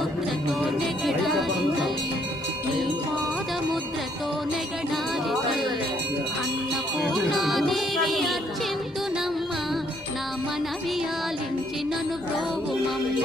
పాదముద్రతో నెగడాలి తల్లి నీ పాదముద్రతో నెగడాలి తల్లి అన్నపూర్ణాదేవి అర్చింతునమ్మ నా మనవి ఆలించి నన్ను బ్రోవుమమ్మ